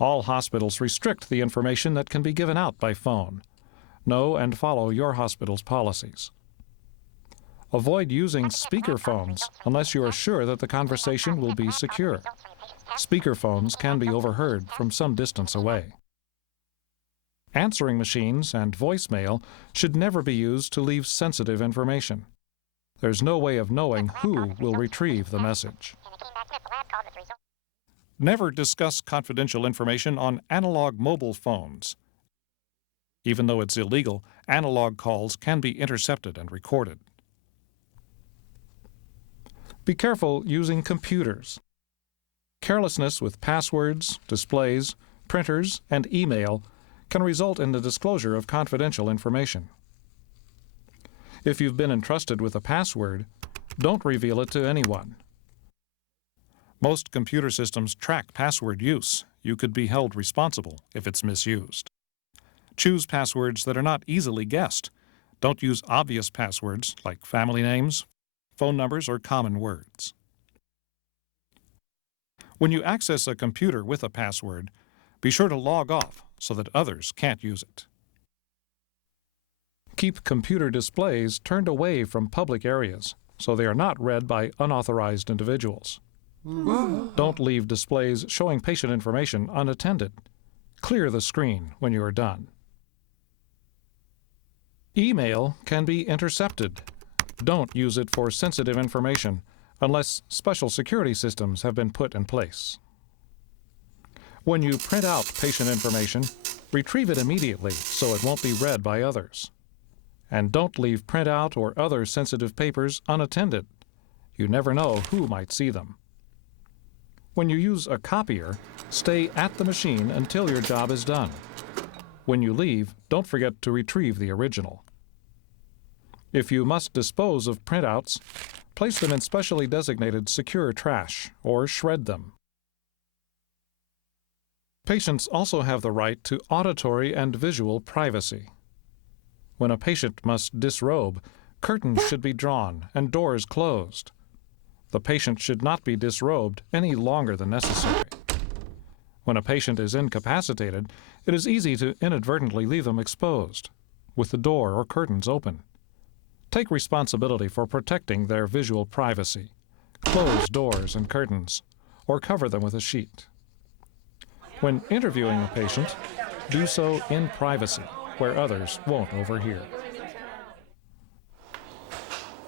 All hospitals restrict the information that can be given out by phone. Know and follow your hospital's policies. Avoid using speakerphones unless you are sure that the conversation will be secure. Speakerphones can be overheard from some distance away. Answering machines and voicemail should never be used to leave sensitive information. There's no way of knowing who will retrieve the message. Never discuss confidential information on analog mobile phones. Even though it's illegal, analog calls can be intercepted and recorded. Be careful using computers. Carelessness with passwords, displays, printers, and email can result in the disclosure of confidential information. If you've been entrusted with a password, don't reveal it to anyone. Most computer systems track password use. You could be held responsible if it's misused. Choose passwords that are not easily guessed. Don't use obvious passwords like family names, phone numbers, or common words. When you access a computer with a password, be sure to log off so that others can't use it. Keep computer displays turned away from public areas so they are not read by unauthorized individuals. Don't leave displays showing patient information unattended. Clear the screen when you are done. Email can be intercepted. Don't use it for sensitive information unless special security systems have been put in place. When you print out patient information, retrieve it immediately so it won't be read by others. And don't leave printout or other sensitive papers unattended. You never know who might see them. When you use a copier, stay at the machine until your job is done. When you leave, don't forget to retrieve the original. If you must dispose of printouts, place them in specially designated secure trash or shred them. Patients also have the right to auditory and visual privacy. When a patient must disrobe, curtains should be drawn and doors closed. The patient should not be disrobed any longer than necessary. When a patient is incapacitated, it is easy to inadvertently leave them exposed, with the door or curtains open. Take responsibility for protecting their visual privacy. Close doors and curtains, or cover them with a sheet. When interviewing a patient, do so in privacy, where others won't overhear.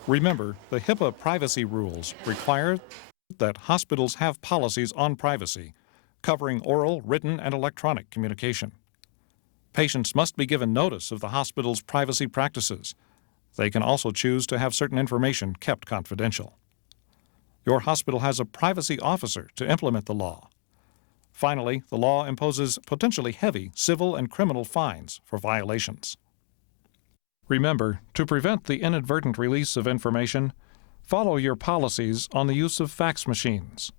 Remember, the HIPAA privacy rules require that hospitals have policies on privacy, covering oral, written, and electronic communication. Patients must be given notice of the hospital's privacy practices. They can also choose to have certain information kept confidential. Your hospital has a privacy officer to implement the law. Finally, the law imposes potentially heavy civil and criminal fines for violations. Remember, to prevent the inadvertent release of information, follow your policies on the use of fax machines.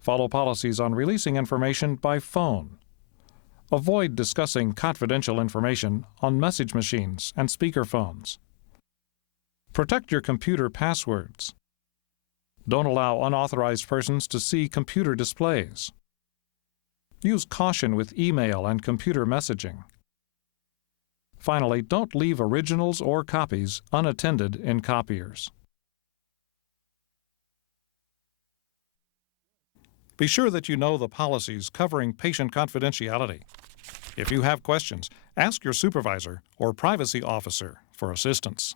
Follow policies on releasing information by phone. Avoid discussing confidential information on message machines and speakerphones. Protect your computer passwords. Don't allow unauthorized persons to see computer displays. Use caution with email and computer messaging. Finally, don't leave originals or copies unattended in copiers. Be sure that you know the policies covering patient confidentiality. If you have questions, ask your supervisor or privacy officer for assistance.